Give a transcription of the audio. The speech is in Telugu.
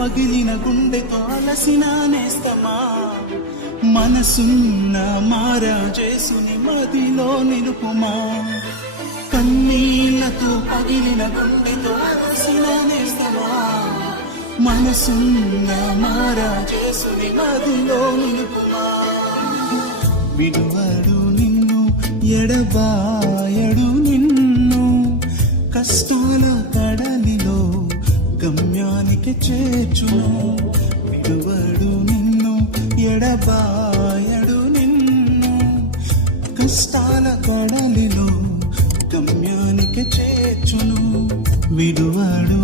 పగిలిన గుండెతో అలసిన నేస్తమా మనసున్న మారాజేసుని మదిలో నిలుపుమా కన్నీళ్లతో పగిలిన గుండెతో అలసిన నేస్తమా మనసున్న మారాజేసుని మదిలో నిలుపుమా విడువడు నిన్ను ఎడబాయడు నిన్ను కష్టాల కడలిలో గమ్యానికి చేర్చును విడువడు నిన్ను ఎడబాయడు నిన్ను కష్టాల కడలిలో గమ్యానికి చేర్చును విడువడు